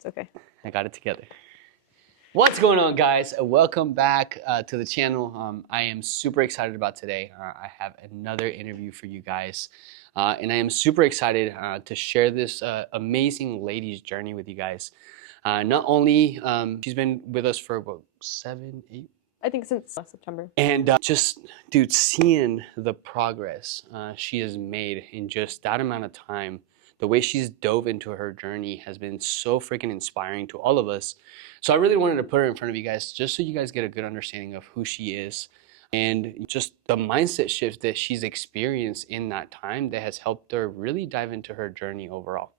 It's okay. I got it together. What's going on, guys? Welcome back to the channel. I am super excited about today. I have another interview for you guys. And I am super excited to share this amazing lady's journey with you guys. Not only, she's been with us for about 7, 8? I think since September. And just, dude, seeing the progress she has made in just that amount of time, the way she's dove into her journey has been so freaking inspiring to all of us. So I really wanted to put her in front of you guys just so you guys get a good understanding of who she is and just the mindset shift that she's experienced in that time that has helped her really dive into her journey overall.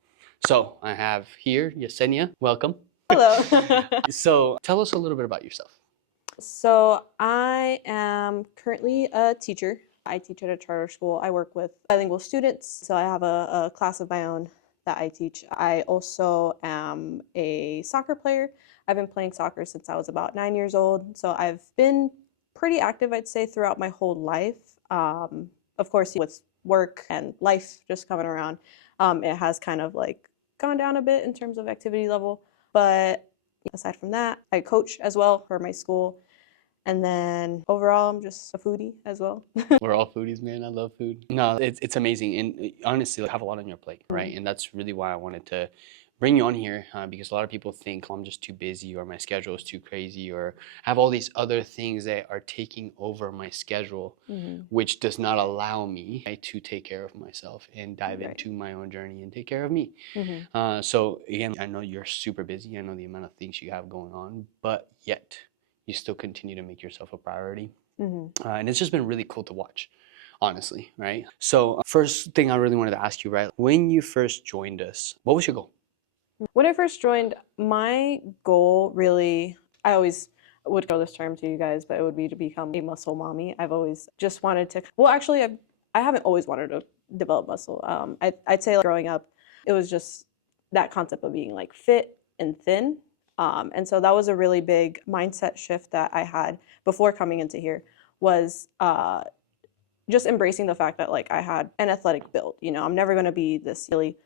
So I have here Yesenia. Welcome. Hello. So tell us a little bit about yourself. So I am currently a teacher. I teach at a charter school. I work with bilingual students. So I have a class of my own that I teach. I also am a soccer player. I've been playing soccer since I was about 9 years old. So I've been pretty active, I'd say, throughout my whole life. Of course, with work and life just coming around, it has kind of like gone down a bit in terms of activity level. But aside from that, I coach as well for my school. And then overall, I'm just a foodie as well. We're all foodies, man. I love food. No, it's amazing. And honestly, you have a lot on your plate, right? And that's really why I wanted to bring you on here because a lot of people think I'm just too busy or my schedule is too crazy or have all these other things that are taking over my schedule, which does not allow me to take care of myself and dive into my own journey and take care of me. So again, I know you're super busy. I know the amount of things you have going on, but yet you still continue to make yourself a priority. And it's just been really cool to watch, honestly, right? So first thing I really wanted to ask you, right? When you first joined us, what was your goal? When I first joined, my goal really, I always would throw this term to you guys, but it would be to become a muscle mommy. I've always just wanted to, well, actually, I haven't always wanted to develop muscle. I'd say like growing up, it was just that concept of being like fit and thin. And so that was a really big mindset shift that I had before coming into here was just embracing the fact that like I had an athletic build. You know, I'm never going to be this really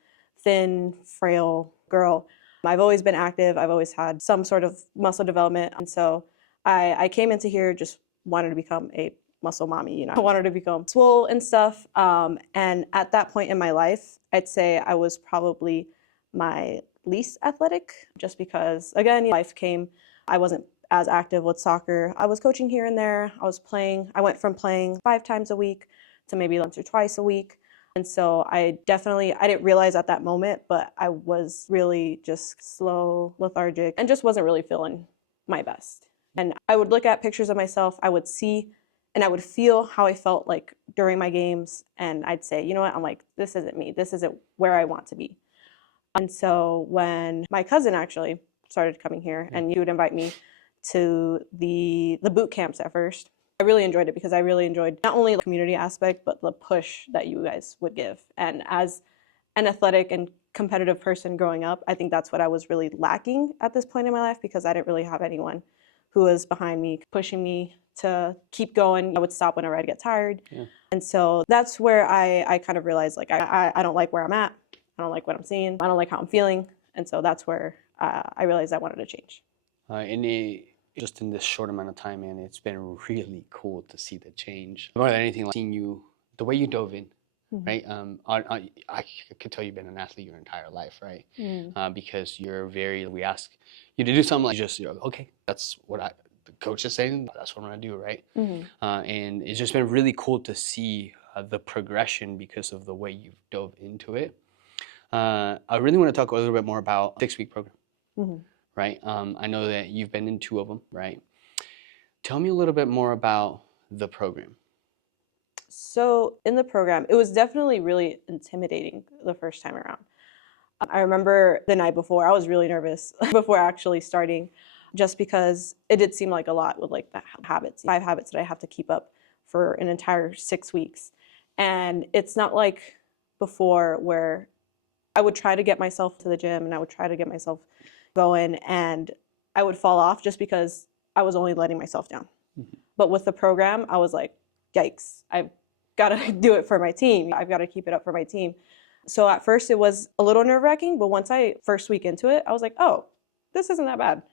thin, frail girl. I've always been active. I've always had some sort of muscle development. And so I came into here just wanted to become a muscle mommy. You know, I wanted to become swole and stuff. And at that point in my life, I'd say I was probably my least athletic just because, again, life came. I wasn't as active with soccer. I was coaching here and there. I went from playing 5 times a week to maybe once or twice a week. And so I didn't realize at that moment, but I was really just slow, lethargic, and just wasn't really feeling my best. And I would look at pictures of myself, I would see, and I would feel how I felt like during my games. And I'd say, you know what, I'm like, this isn't me. This isn't where I want to be. And so when my cousin actually started coming here and you would invite me to the boot camps at first, I really enjoyed it because I really enjoyed not only the community aspect, but the push that you guys would give. And as an athletic and competitive person growing up, I think that's what I was really lacking at this point in my life because I didn't really have anyone who was behind me, pushing me to keep going. I would stop whenever I'd get tired. And so that's where I kind of realized like I don't like where I'm at. I don't like what I'm seeing. I don't like how I'm feeling. And so that's where I realized I wanted to change. Just in this short amount of time, man, it's been really cool to see the change. More than anything, like seeing you, the way you dove in, right? I could tell you've been an athlete your entire life, right? Because we ask you to do something like you're like, okay, that's what the coach is saying, that's what I'm gonna do, right? And it's just been really cool to see the progression because of the way you've dove into it. I really want to talk a little bit more about 6-week program. Right? I know that you've been in 2 of them, right? Tell me a little bit more about the program. So in the program, it was definitely really intimidating the first time around. I remember the night before, I was really nervous before actually starting, just because it did seem like a lot with like the habits, 5 habits that I have to keep up for an entire 6 weeks. And it's not like before where I would try to get myself to the gym and I would try to get myself going and I would fall off just because I was only letting myself down. But with the program, I was like, yikes, I've got to do it for my team. I've got to keep it up for my team. So at first it was a little nerve-wracking, but once I first week into it, I was like, oh, this isn't that bad.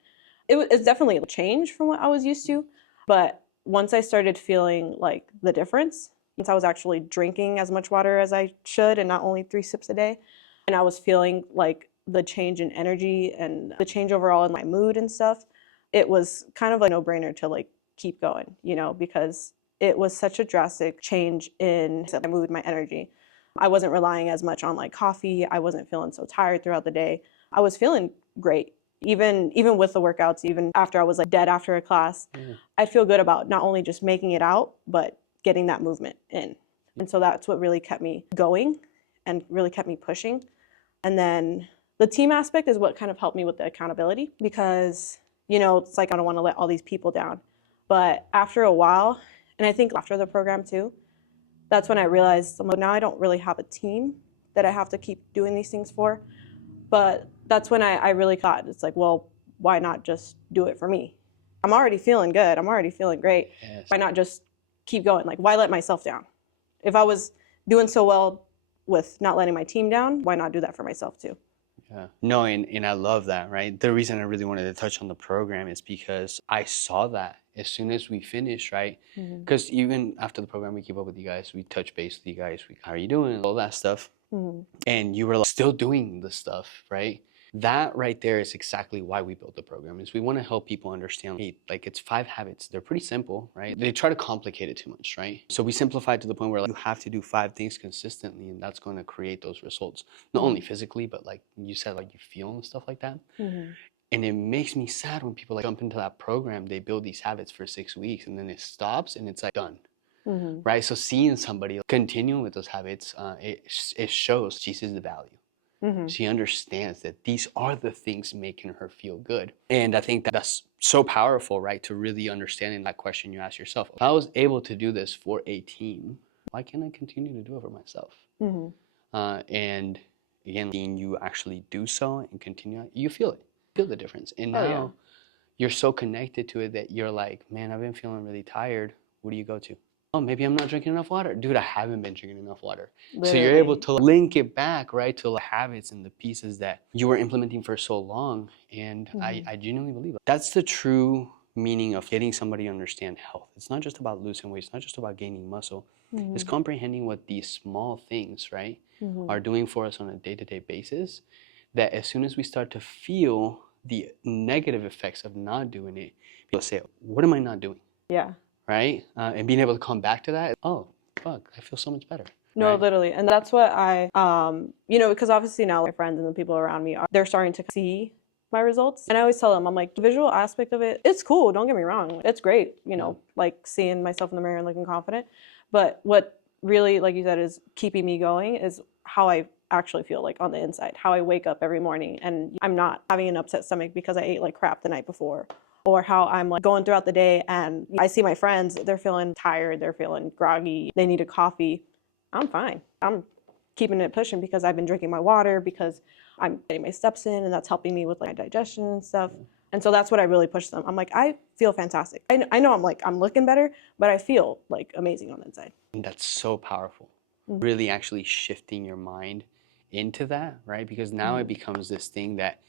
It's definitely a change from what I was used to, but once I started feeling like the difference, once I was actually drinking as much water as I should and not only 3 sips a day, and I was feeling like the change in energy and the change overall in my mood and stuff, it was kind of a no-brainer to like keep going, you know, because it was such a drastic change in my mood, my energy. I wasn't relying as much on like coffee. I wasn't feeling so tired throughout the day. I was feeling great. Even with the workouts, even after I was like dead after a class, I'd feel good about not only just making it out, but getting that movement in. And so that's what really kept me going and really kept me pushing. And then the team aspect is what kind of helped me with the accountability, because, you know, it's like I don't want to let all these people down. But after a while, and I think after the program too, that's when I realized now I don't really have a team that I have to keep doing these things for. But that's when I really thought, it's like, well, why not just do it for me? I'm already feeling good. I'm already feeling great. Yes. Why not just keep going? Like, why let myself down? If I was doing so well with not letting my team down, why not do that for myself too? Yeah. No, and I love that, right? The reason I really wanted to touch on the program is because I saw that as soon as we finished, right? Because even after the program, we keep up with you guys. We touch base with you guys. How are you doing? All that stuff. And you were like, still doing the stuff, right? That right there is exactly why we built the program, is we want to help people understand, hey, like it's 5 habits. They're pretty simple, right? They try to complicate it too much, right? So we simplified to the point where like, you have to do 5 things consistently, and that's going to create those results. Not only physically, but like you said, like you feel and stuff like that. And it makes me sad when people like jump into that program, they build these habits for 6 weeks, and then it stops and it's like done. Right? So seeing somebody continuing with those habits, it shows she sees the value. She understands that these are the things making her feel good. And I think that's so powerful, right? To really understanding that question you ask yourself. If I was able to do this for a team, why can't I continue to do it for myself? And again, seeing you actually do so and continue, you feel it. Feel the difference. And now you're so connected to it that you're like, man, I've been feeling really tired. What do you go to? Oh, maybe I'm not drinking enough water. Dude, I haven't been drinking enough water. Literally. So you're able to link it back, right, to the habits and the pieces that you were implementing for so long. And I genuinely believe it. That's the true meaning of getting somebody to understand health. It's not just about losing weight. It's not just about gaining muscle. It's comprehending what these small things, right, are doing for us on a day-to-day basis, that as soon as we start to feel the negative effects of not doing it, people say, what am I not doing? Yeah. Right? And being able to come back to that, oh, fuck, I feel so much better. No, right? Literally. And that's what I, you know, because obviously now my friends and the people around me, they're starting to see my results. And I always tell them, I'm like, the visual aspect of it, it's cool. Don't get me wrong. It's great, you know, like seeing myself in the mirror and looking confident. But what really, like you said, is keeping me going is how I actually feel like on the inside, how I wake up every morning and I'm not having an upset stomach because I ate like crap the night before. Or how I'm like going throughout the day and I see my friends, they're feeling tired, they're feeling groggy, they need a coffee. I'm fine. I'm keeping it pushing because I've been drinking my water, because I'm getting my steps in, and that's helping me with like my digestion and stuff. And so that's what I really push them. I'm like, I feel fantastic. I know I'm looking better, but I feel like amazing on the inside. And that's so powerful. Really actually shifting your mind into that, right? Because now it becomes this thing that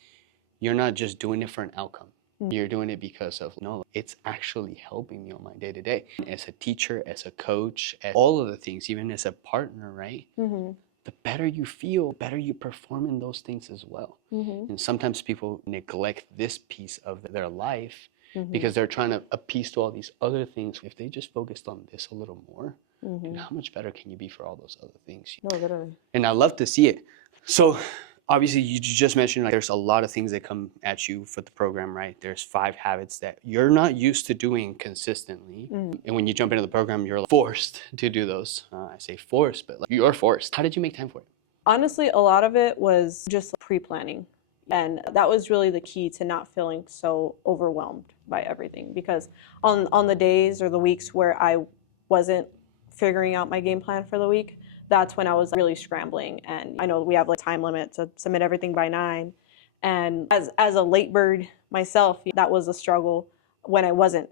you're not just doing it for an outcome. You're doing it because of, no, it's actually helping me on my day-to-day. As a teacher, as a coach, as all of the things, even as a partner, right? The better you feel, the better you perform in those things as well. And sometimes people neglect this piece of their life because they're trying to appease to all these other things. If they just focused on this a little more, and how much better can you be for all those other things? No, literally. And I love to see it. So obviously, you just mentioned like there's a lot of things that come at you for the program, right? There's 5 habits that you're not used to doing consistently. And when you jump into the program, you're like forced to do those. I say forced, but like you're forced. How did you make time for it? Honestly, a lot of it was just pre-planning. And that was really the key to not feeling so overwhelmed by everything. Because on the days or the weeks where I wasn't figuring out my game plan for the week, that's when I was really scrambling. And I know we have like time limit to submit everything by 9. And as a late bird myself, that was a struggle when I wasn't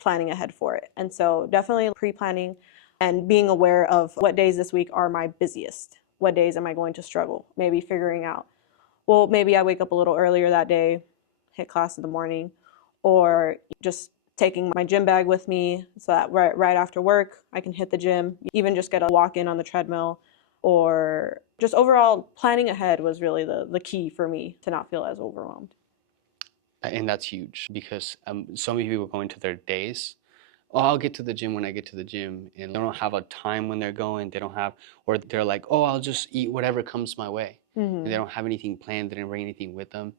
planning ahead for it. And so definitely pre-planning and being aware of what days this week are my busiest. what days am I going to struggle? Maybe figuring out, well, maybe I wake up a little earlier that day, hit class in the morning, or just taking my gym bag with me so that right after work, I can hit the gym, even just get a walk in on the treadmill, or just overall planning ahead was really the key for me to not feel as overwhelmed. And that's huge because so many people go into their days. Oh, I'll get to the gym when I get to the gym, and they don't have a time when they're going. They don't have, or they're like, oh, I'll just eat whatever comes my way. And they don't have anything planned. They didn't bring anything with them.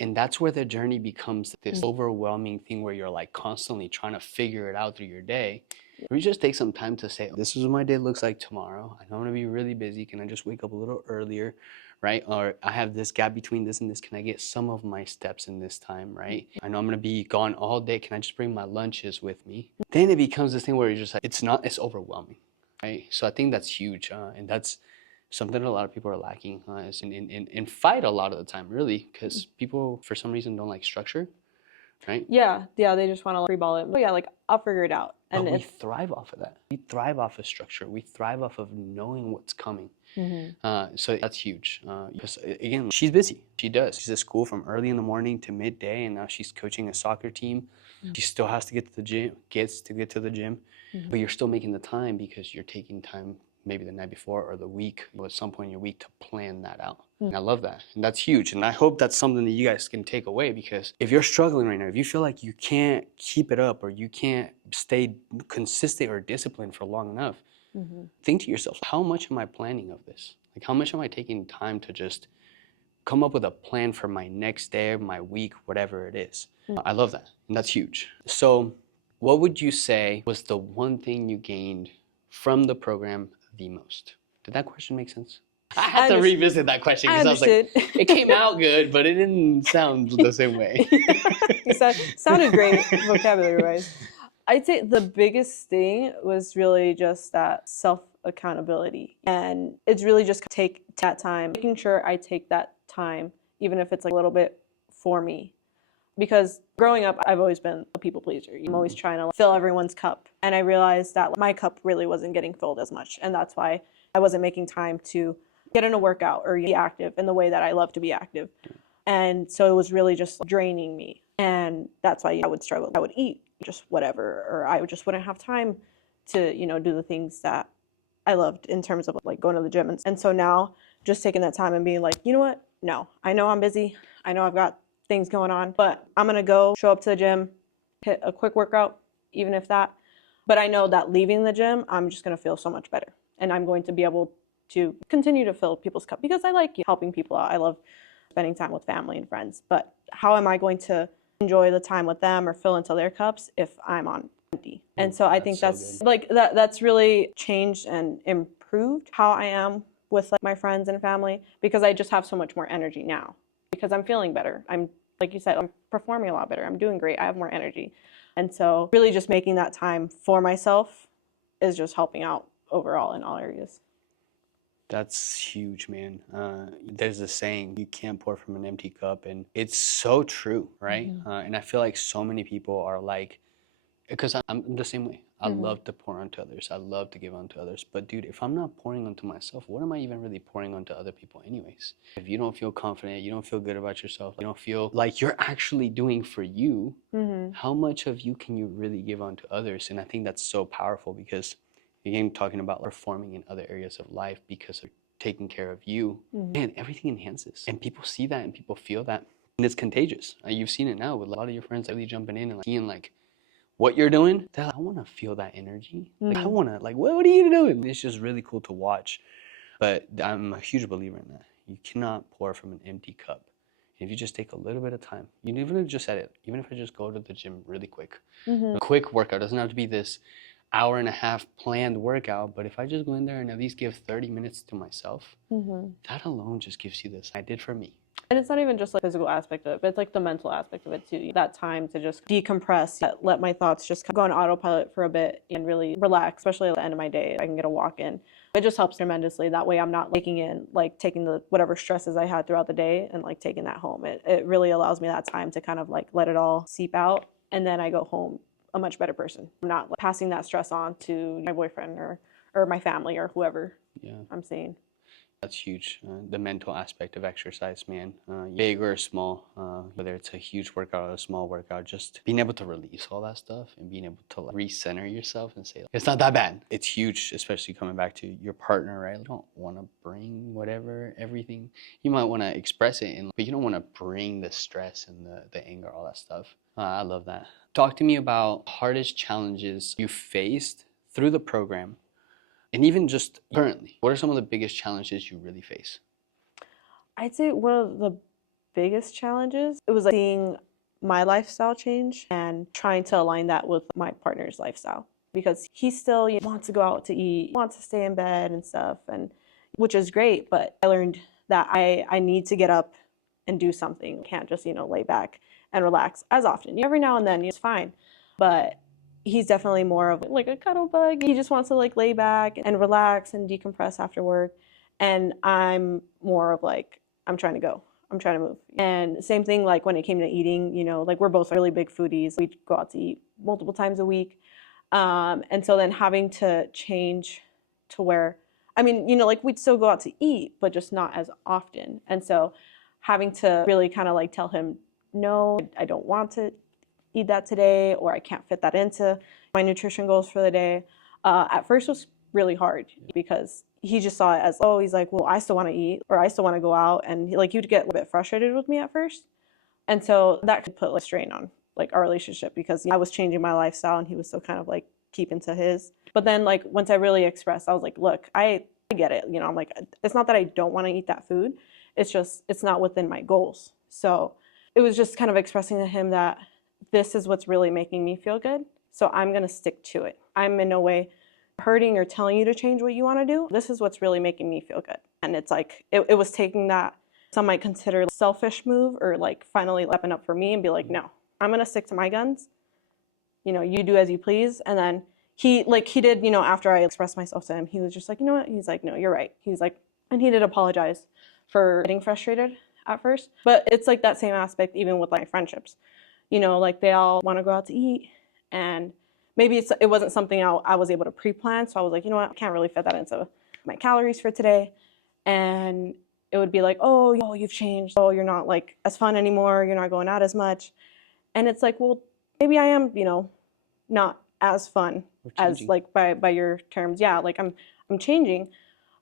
And that's where the journey becomes this overwhelming thing where you're like constantly trying to figure it out through your day. We just take some time to say, this is what my day looks like tomorrow. I know I'm gonna be really busy. Can I just wake up a little earlier, right? Or I have this gap between this and this. Can I get some of my steps in this time, right? I know I'm gonna be gone all day. Can I just bring my lunches with me? Then it becomes this thing where you're just like, it's overwhelming, right? So I think that's huge. And that's something a lot of people are lacking is in fight a lot of the time, really, because people for some reason don't like structure, right? Yeah, they just want to free ball it. But yeah, like I'll figure it out. And we thrive off of that. We thrive off of structure. We thrive off of knowing what's coming. So that's huge. Because again, she's busy. She does. She's at school from early in the morning to midday, and now she's coaching a soccer team. She still has to get to the gym. Gets to get to the gym, but you're still making the time because you're taking time maybe the night before or the week, or at some point in your week to plan that out. And I love that. And that's huge. And I hope that's something that you guys can take away, because if you're struggling right now, if you feel like you can't keep it up or you can't stay consistent or disciplined for long enough, think to yourself, how much am I planning of this? Like, how much am I taking time to just come up with a plan for my next day, my week, whatever it is? I love that. And that's huge. So what would you say was the one thing you gained from the program the most? Did that question make sense? I had to revisit that question because I was like, it came out good, but it didn't sound the same way. You sounded great vocabulary-wise. I'd say the biggest thing was really just that self-accountability. And it's really just take that time, making sure I take that time, even if it's like a little bit for me. Because growing up, I've always been a people pleaser. I'm always trying to fill everyone's cup. And I realized that my cup really wasn't getting filled as much. And that's why I wasn't making time to get in a workout or be active in the way that I love to be active. And so it was really just draining me. And that's why I would struggle. I would eat just whatever, or I just wouldn't have time to, do the things that I loved in terms of like going to the gym. And so now just taking that time and being like, you know what? No, I know I'm busy. I know I've got things going on, but I'm going to go show up to the gym, hit a quick workout, even if that. But I know that leaving the gym, I'm just going to feel so much better. And I'm going to be able to continue to fill people's cup because I like helping people out. I love spending time with family and friends. But how am I going to enjoy the time with them or fill into their cups if I'm on empty? And so I think that's like that's really changed and improved how I am with like my friends and family, because I just have so much more energy now because I'm feeling better. I'm, like you said, I'm performing a lot better. I'm doing great. I have more energy. And so really just making that time for myself is just helping out overall in all areas. That's huge, man. There's a saying, you can't pour from an empty cup, and it's so true, right? And I feel like so many people are like, because I'm the same way. I love to pour onto others. I love to give onto others. But dude, if I'm not pouring onto myself, what am I even really pouring onto other people anyways? If you don't feel confident, you don't feel good about yourself, you don't feel like you're actually doing for you, how much of you can you really give onto others? And I think that's so powerful because, again, talking about performing in other areas of life because of taking care of you, man, everything enhances. And people see that and people feel that. And it's contagious. You've seen it now with a lot of your friends really jumping in and like, seeing like what you're doing. They're like, I want to feel that energy. Like, I want to, like, what are you doing? It's just really cool to watch. But I'm a huge believer in that. You cannot pour from an empty cup. If you just take a little bit of time, you even just said it, even if I just go to the gym really quick, a quick workout, doesn't have to be this hour and a half planned workout, but if I just go in there and at least give 30 minutes to myself, that alone just gives you this. I did for me. And it's not even just like the physical aspect of it, but it's like the mental aspect of it too. That time to just decompress, let my thoughts just go on autopilot for a bit and really relax, especially at the end of my day. I can get a walk in. It just helps tremendously. That way I'm not taking the whatever stresses I had throughout the day and like taking that home. It really allows me that time to kind of like let it all seep out. And then I go home a much better person. I'm not like passing that stress on to my boyfriend or my family or whoever I'm seeing. That's huge. The mental aspect of exercise, man. Big or small, whether it's a huge workout or a small workout, just being able to release all that stuff and being able to like recenter yourself and say, it's not that bad. It's huge, especially coming back to your partner, right? You don't want to bring whatever, everything. You might want to express it, but you don't want to bring the stress and the anger, all that stuff. I love that. Talk to me about hardest challenges you faced through the program. And even just currently, what are some of the biggest challenges you really face? I'd say one of the biggest challenges, it was like seeing my lifestyle change and trying to align that with my partner's lifestyle because he still wants to go out to eat, wants to stay in bed and stuff, and which is great, but I learned that I need to get up and do something. Can't just, lay back and relax as often. Every now and then it's fine, but he's definitely more of like a cuddle bug. He just wants to like lay back and relax and decompress after work. And I'm more of like, I'm trying to go. I'm trying to move. And same thing like when it came to eating, like we're both really big foodies. We go out to eat multiple times a week. And so then having to change to where, I mean, like we'd still go out to eat, but just not as often. And so having to really kind of like tell him, no, I don't want to eat that today, or I can't fit that into my nutrition goals for the day. At first was really hard because he just saw it as, oh, he's like, well, I still want to eat or I still want to go out. And he'd get a bit frustrated with me at first. And so that could put like strain on like our relationship because I was changing my lifestyle and he was still kind of like keeping to his. But then like once I really expressed, I was like, look, I get it. I'm like, it's not that I don't want to eat that food. It's just, it's not within my goals. So it was just kind of expressing to him that this is what's really making me feel good. So I'm going to stick to it. I'm in no way hurting or telling you to change what you want to do. This is what's really making me feel good. And it's like, it was taking that, some might consider a selfish move or like finally stepping up for me and be like, no, I'm going to stick to my guns. You do as you please. And then he did, after I expressed myself to him, he was just like, you know what? He's like, no, you're right. He's like, and he did apologize for getting frustrated at first. But it's like that same aspect even with my friendships. Like they all want to go out to eat and maybe it wasn't something I was able to pre-plan. So I was like, you know what, I can't really fit that into my calories for today. And it would be like, oh, you've changed. Oh, you're not like as fun anymore. You're not going out as much. And it's like, well, maybe I am, not as fun as like by your terms. Yeah, like I'm changing.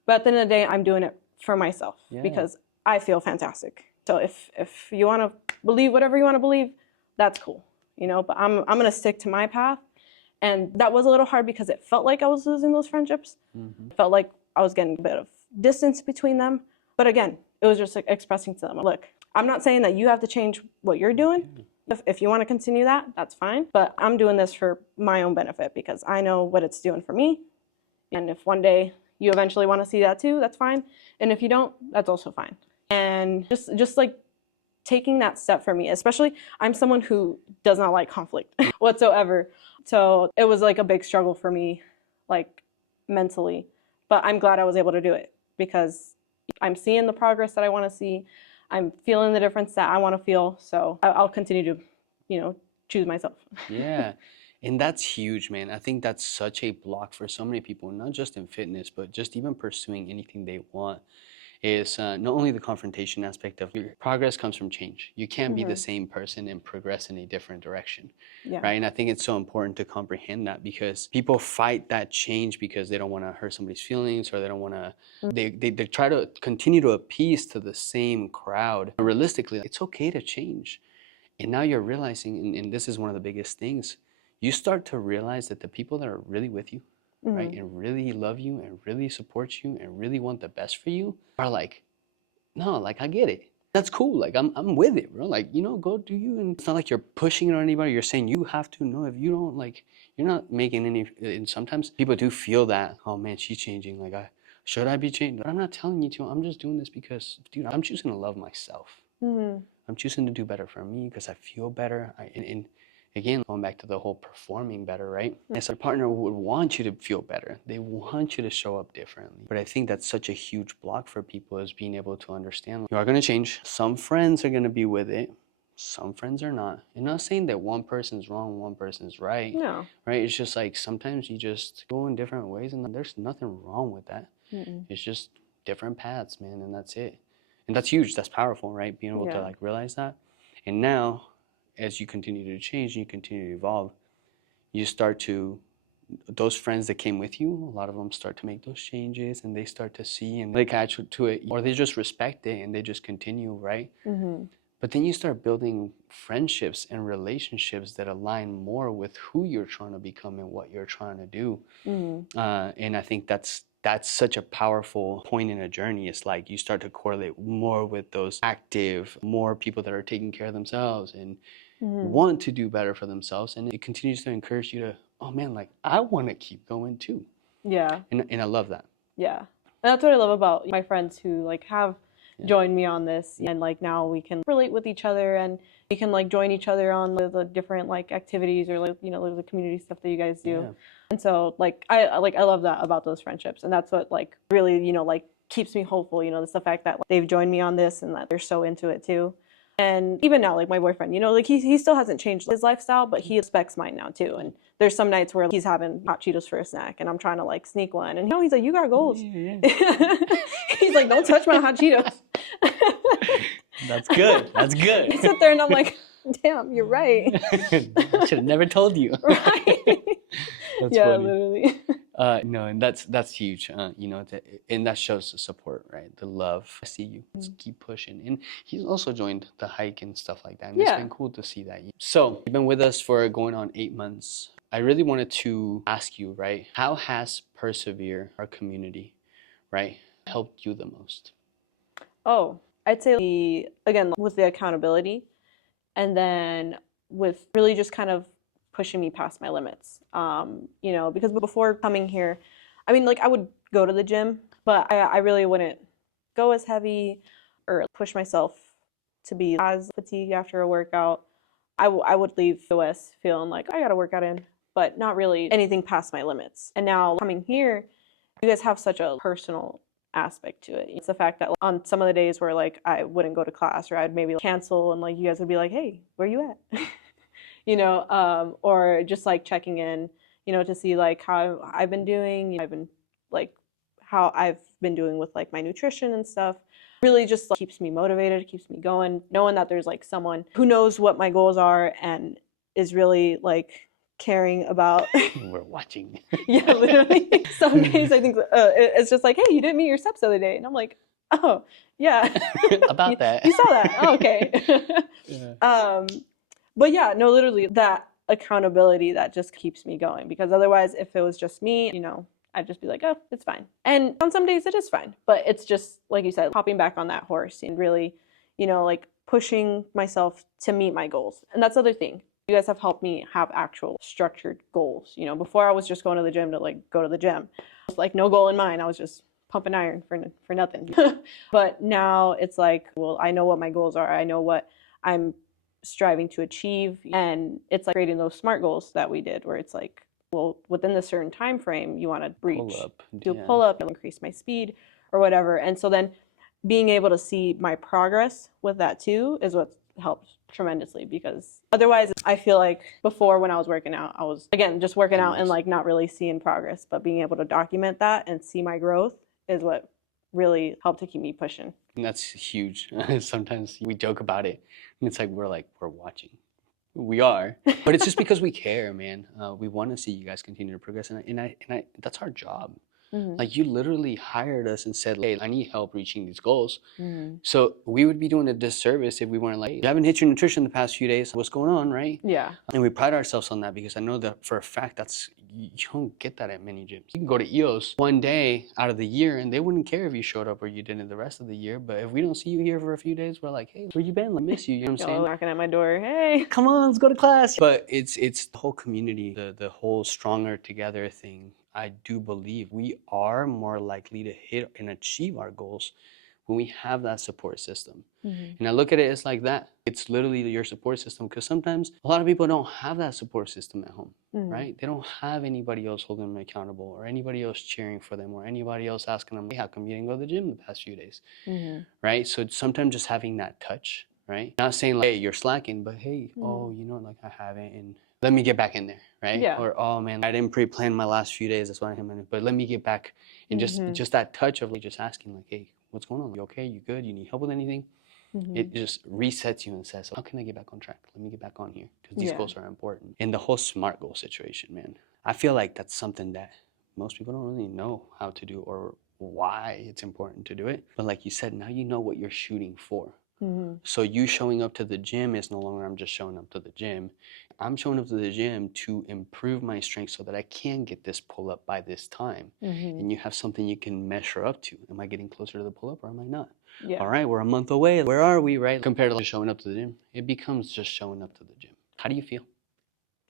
But at the end of the day, I'm doing it for myself because I feel fantastic. So if you want to believe whatever you want to believe, that's cool, but I'm going to stick to my path. And that was a little hard because it felt like I was losing those friendships. It felt like I was getting a bit of distance between them. But again, it was just like expressing to them, look, I'm not saying that you have to change what you're doing. If you want to continue that, that's fine. But I'm doing this for my own benefit because I know what it's doing for me. And if one day you eventually want to see that too, that's fine. And if you don't, that's also fine. And just like taking that step for me, especially I'm someone who does not like conflict whatsoever. So it was like a big struggle for me, like mentally, but I'm glad I was able to do it because I'm seeing the progress that I want to see. I'm feeling the difference that I want to feel. So I'll continue to, choose myself. Yeah. And that's huge, man. I think that's such a block for so many people, not just in fitness, but just even pursuing anything they want. Is not only the confrontation aspect of your progress comes from change. You can't be the same person and progress in a different direction, right? And I think it's so important to comprehend that because people fight that change because they don't want to hurt somebody's feelings or they don't want to, they try to continue to appease to the same crowd. Realistically, it's okay to change. And now you're realizing, and this is one of the biggest things, you start to realize that the people that are really with you, right, and really love you and really support you and really want the best for you are like, no, like I get it. That's cool. Like I'm with it, bro. Like, go do you. And it's not like you're pushing it on anybody. You're saying you have to know if you don't, like, you're not making any. And sometimes people do feel that, oh man, she's changing. Like, should I be changing? But I'm not telling you to. I'm just doing this because, dude, I'm choosing to love myself. I'm choosing to do better for me because I feel better. And again, going back to the whole performing better, right? Yes, a partner would want you to feel better. They want you to show up differently. But I think that's such a huge block for people is being able to understand you are going to change. Some friends are going to be with it. Some friends are not. I'm not saying that one person's wrong, one person's right. No. Right? It's just like sometimes you just go in different ways and there's nothing wrong with that. It's just different paths, man, and that's it. And that's huge. That's powerful, right? Being able to Yeah. like realize that. And now, as you continue to change and you continue to evolve, you start to, those friends that came with you, a lot of them start to make those changes, and they start to see and they catch to it, or they just respect it and they just continue, right? Mm-hmm. But then you start building friendships and relationships that align more with who you're trying to become and what you're trying to do. Mm-hmm. And I think that's such a powerful point in a journey. It's like you start to correlate more with those active, more people that are taking care of themselves and Mm-hmm. want to do better for themselves. And it continues to encourage you to, oh man, like I want to keep going too. Yeah. And I love that. Yeah. And that's what I love about my friends who like have joined me on this, and like now we can relate with each other, and we can like join each other on the different like activities or like, you know, the community stuff that you guys do. Yeah. And so like I love that about those friendships, and that's what like really, you know, like keeps me hopeful, you know, it's the fact that like, they've joined me on this and that they're so into it too. And even now, like my boyfriend, you know, like he still hasn't changed his lifestyle, but he respects mine now too. And there's some nights where he's having hot Cheetos for a snack, and I'm trying to like sneak one, and you know, he's like, "You got goals." Yeah. He's like, "Don't touch my hot Cheetos." That's good. That's good. I sit there and I'm like, "Damn, you're right." I should have never told you. Right? That's Yeah, funny. literally. No, and that's huge. You know, and that shows the support, right? The love. I see you. Let's keep pushing. And he's also joined the hike and stuff like that. And it's been cool to see that. So you've been with us for going on 8 months. I really wanted to ask you, right? How has Persevere, our community, right, helped you the most? Oh, I'd say again with the accountability, and then with really just kind of pushing me past my limits. You know, because before coming here, I mean, like I would go to the gym, but I really wouldn't go as heavy or push myself to be as fatigued after a workout. I would leave OS feeling like I got a workout in, but not really anything past my limits. And now coming here, you guys have such a personal aspect to it. It's the fact that on some of the days where like I wouldn't go to class or I'd maybe cancel, and like you guys would be like, "Hey, where you at?" You know, or just like checking in, you know, to see like how I've been doing. You know, I've been like how I've been doing with like my nutrition and stuff. Really just like, keeps me motivated, keeps me going, knowing that there's like someone who knows what my goals are and is really like caring about. We're watching. Yeah, literally. Some days I think it's just like, "Hey, you didn't meet your steps the other day," and I'm like, "Oh, yeah." About that. You saw that. Oh, okay. Yeah. But yeah, no, literally that accountability that just keeps me going, because otherwise if it was just me, you know, I'd just be like, "Oh, it's fine." And on some days it is fine, but it's just like you said, hopping back on that horse and really, you know, like pushing myself to meet my goals. And that's the other thing. You guys have helped me have actual structured goals. You know, before I was just going to the gym to like go to the gym. It was like no goal in mind. I was just pumping iron for nothing. But now it's like, well, I know what my goals are. I know what I'm striving to achieve, and it's like creating those SMART goals that we did, where it's like, well, within the certain time frame you want to reach, do a pull up, increase my speed or whatever. And so then being able to see my progress with that too is what helped tremendously, because otherwise I feel like before when I was working out, I was again just working out and like not really seeing progress, but being able to document that and see my growth is what really helped to keep me pushing. And that's huge. Sometimes we joke about it, and it's like we're watching. We are, but it's just because we care, man. We want to see you guys continue to progress, and I that's our job. Mm-hmm. Like you literally hired us and said, "Hey, I need help reaching these goals." Mm-hmm. So we would be doing a disservice if we weren't like, "You haven't hit your nutrition the past few days. What's going on, right?" Yeah. And we pride ourselves on that, because I know that for a fact you don't get that at many gyms. You can go to EOS one day out of the year and they wouldn't care if you showed up or you didn't the rest of the year. But if we don't see you here for a few days, we're like, "Hey, where you been? I miss you." You know what I'm saying? Knocking at my door. "Hey, Come on, let's go to class. But it's the whole community, the whole stronger together thing. I do believe we are more likely to hit and achieve our goals when we have that support system. Mm-hmm. And I look at it as like that. It's literally your support system, because sometimes a lot of people don't have that support system at home, right? They don't have anybody else holding them accountable, or anybody else cheering for them, or anybody else asking them, "Hey, how come you didn't go to the gym the past few days?" Mm-hmm. Right? So sometimes just having that touch, right? Not saying like, hey, you're slacking, but hey, oh, you know, like I haven't, and let me get back in there, right? Yeah. Or oh man, I didn't pre-plan my last few days, that's why I haven't. But let me get back, and just that touch of like just asking like, hey, what's going on? You okay? You good? You need help with anything? It just resets you and says, how can I get back on track? Let me get back on here because these goals are important. And the whole SMART goal situation, man, I feel like that's something that most people don't really know how to do or why it's important to do it. But like you said, now you know what you're shooting for. So you showing up to the gym is no longer I'm just showing up to the gym. I'm showing up to the gym to improve my strength so that I can get this pull up by this time. And you have something you can measure up to. Am I getting closer to the pull up or am I not? Yeah. All right, we're a month away. Where are we, right? Compared to showing up to the gym, it becomes just showing up to the gym. How do you feel?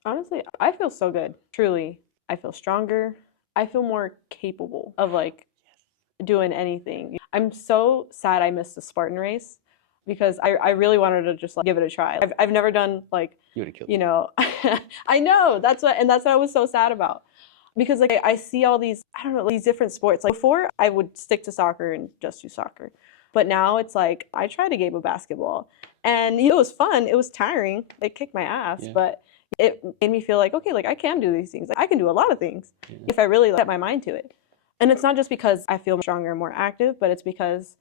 Honestly, I feel so good. Truly, I feel stronger. I feel more capable of like doing anything. I'm so sad I missed the Spartan race because I really wanted to just like give it a try. I've never done like, You would have killed you know, I know that's what I was so sad about because like I see all these, I don't know, these different sports. Like before I would stick to soccer and just do soccer. But now it's like I tried a game of basketball and you know, it was fun. It was tiring. It kicked my ass, but it made me feel like, okay, like I can do these things. Like, I can do a lot of things if I really set my mind to it. And it's not just because I feel stronger and more active, but it's because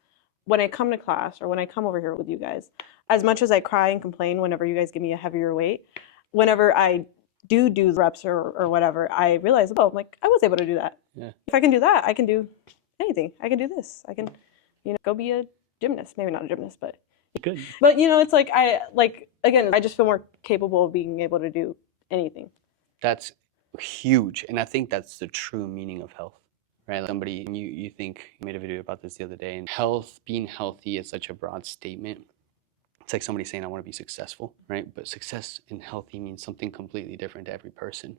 when I come to class or when I come over here with you guys, as much as I cry and complain whenever you guys give me a heavier weight, whenever I do reps or whatever, I realize, oh, like I was able to do that. Yeah. If I can do that, I can do anything. I can do this. I can, you know, go be a gymnast. Maybe not a gymnast, but Good. But you know, it's like again, I just feel more capable of being able to do anything. That's huge. And I think that's the true meaning of health, right? Like somebody, you think, you made a video about this the other day, and health, being healthy is such a broad statement. It's like somebody saying, I want to be successful, right? But success and healthy means something completely different to every person.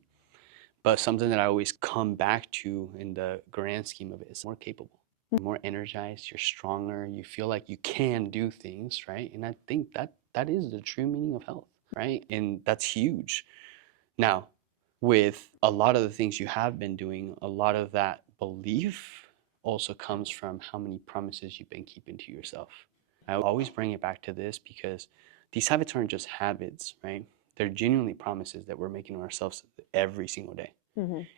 But something that I always come back to in the grand scheme of it is more capable. You're more energized, you're stronger, you feel like you can do things, right? And I think that is the true meaning of health, right? And that's huge. Now, with a lot of the things you have been doing, a lot of that belief also comes from how many promises you've been keeping to yourself. I always bring it back to this because these habits aren't just habits, right? They're genuinely promises that we're making to ourselves every single day.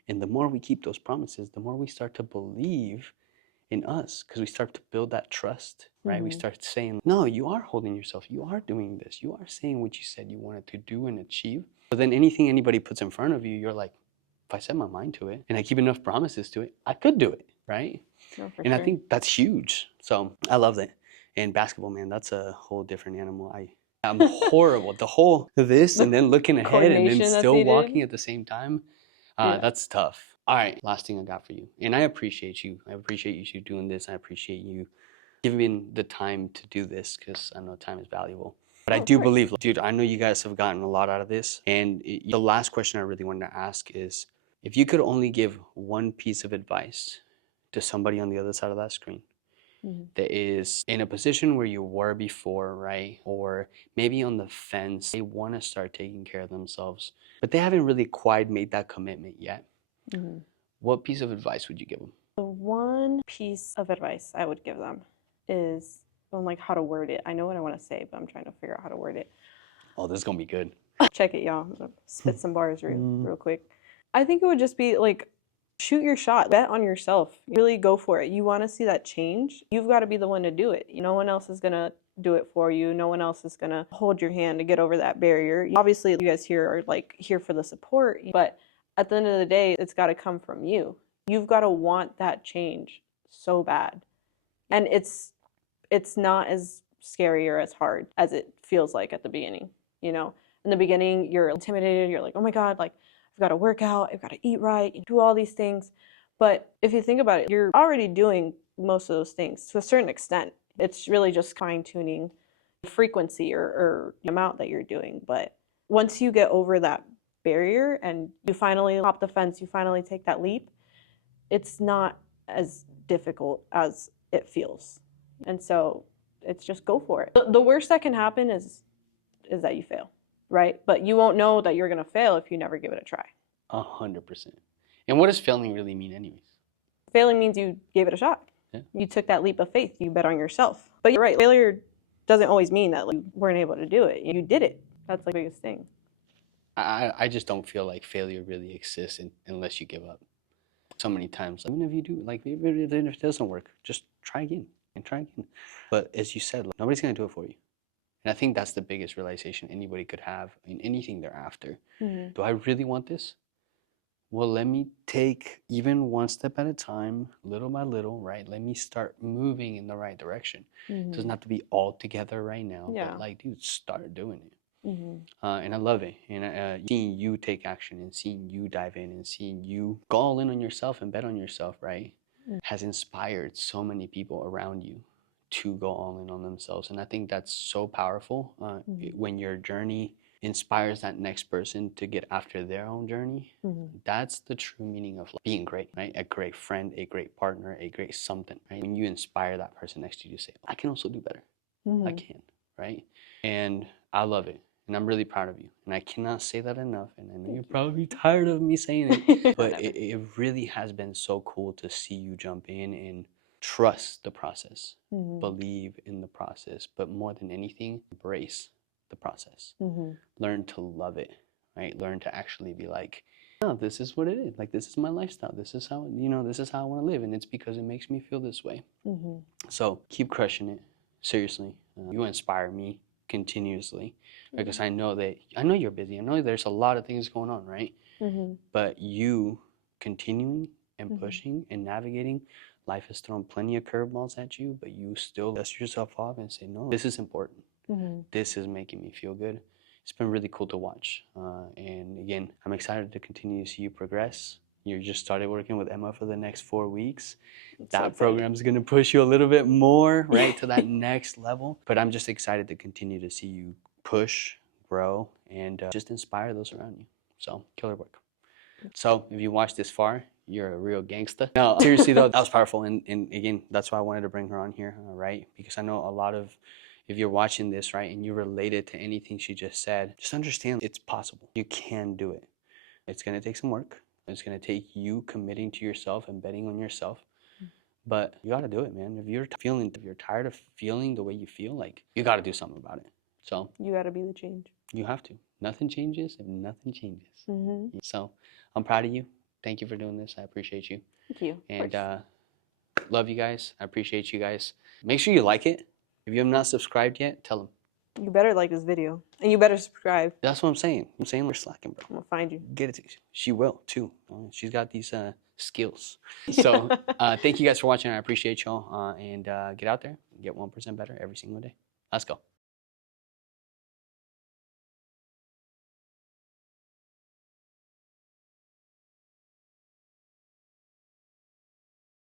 And the more we keep those promises, the more we start to believe in us because we start to build that trust, right? We start saying, no, you are holding yourself. You are doing this. You are saying what you said you wanted to do and achieve. But then anything anybody puts in front of you, you're like, if I set my mind to it and I keep enough promises to it, I could do it, right? No, and I think that's huge. So I love that. And basketball, man, that's a whole different animal. I'm horrible. The whole this and then looking ahead and then still walking at the same time. That's tough. All right, last thing I got for you. And I appreciate you. I appreciate you doing this. I appreciate you giving the time to do this because I know time is valuable. But I do believe, dude, I know you guys have gotten a lot out of this. And the last question I really wanted to ask is, if you could only give one piece of advice to somebody on the other side of that screen that is in a position where you were before, right? Or maybe on the fence, they want to start taking care of themselves, but they haven't really quite made that commitment yet. What piece of advice would you give them? The one piece of advice I would give them is on like how to word it. I know what I want to say, but I'm trying to figure out how to word it. Oh, this is gonna be good. Check it, y'all. I'm gonna spit some bars real quick. I think it would just be like, shoot your shot, bet on yourself, really go for it. You want to see that change, you've got to be the one to do it. No one else is gonna do it for you. No one else is gonna hold your hand to get over that barrier. Obviously, you guys here are like here for the support, but at the end of the day, it's got to come from you. You've got to want that change so bad, and it's not as scary or as hard as it feels like at the beginning. You know, in the beginning, you're intimidated. You're like, oh my God, like I've got to work out, I've got to eat right, do all these things. But if you think about it, you're already doing most of those things to a certain extent. It's really just fine tuning the frequency or the amount that you're doing. But once you get over that barrier and you finally hop the fence, you finally take that leap, it's not as difficult as it feels. And so it's just go for it. The worst that can happen is that you fail, right? But you won't know that you're gonna fail if you never give it a try. 100%. And what does failing really mean anyways? Failing means you gave it a shot. Yeah. You took that leap of faith. You bet on yourself. But you're right, failure doesn't always mean that like, you weren't able to do it. You did it. That's like the biggest thing. I just don't feel like failure really exists unless you give up. So many times, even if you do, like, even if it doesn't work, just try again and try again. But as you said, like, nobody's gonna do it for you. And I think that's the biggest realization anybody could have in anything they're after. Mm-hmm. Do I really want this? Well, let me take even one step at a time, little by little, right? Let me start moving in the right direction. It doesn't have to be all together right now, Yeah. but like, dude, start doing it. Mm-hmm. And I love it. And seeing you take action and seeing you dive in and seeing you go all in on yourself and bet on yourself, right, has inspired so many people around you to go all in on themselves. And I think that's so powerful when your journey inspires that next person to get after their own journey. That's the true meaning of being great, right? A great friend, a great partner, a great something, right? When you inspire that person next to you to say, I can also do better. I can, right? And I love it. And I'm really proud of you. And I cannot say that enough. And I know you're probably tired of me saying it, but it really has been so cool to see you jump in and trust the process, believe in the process, but more than anything, embrace the process. Learn to love it, right? Learn to actually be like, no, this is what it is. Like, this is my lifestyle. This is how, this is how I want to live. And it's because it makes me feel this way. So keep crushing it. Seriously. You inspire me continuously because I know you're busy. I know there's a lot of things going on, right? But you continuing and pushing and navigating, life has thrown plenty of curveballs at you, but you still dust yourself off and say, no, this is important. This is making me feel good. It's been really cool to watch. And again, I'm excited to continue to see you progress. You just started working with Emma for the next 4 weeks. That program's going to push you a little bit more, right, to that next level. But I'm just excited to continue to see you push, grow, and just inspire those around you. So, killer work. So, if you watched this far, you're a real gangster. No, seriously though, that was powerful. And again, that's why I wanted to bring her on here, right? Because I know a lot of, if you're watching this, right, and you related to anything she just said, just understand it's possible. You can do it. It's going to take some work. It's going to take you committing to yourself and betting on yourself. But you got to do it, man. If you're tired of feeling the way you feel, like, you got to do something about it. So you got to be the change. You have to. Nothing changes if nothing changes. So I'm proud of you. Thank you for doing this. I appreciate you. Thank you. And love you guys. I appreciate you guys. Make sure you like it. If you have not subscribed yet, tell them. You better like this video. And you better subscribe. That's what I'm saying. I'm saying we're slacking, bro. I'm going to find you. Get it to you. She will, too. She's got these skills. So thank you guys for watching. I appreciate y'all. And get out there and get 1% better every single day. Let's go.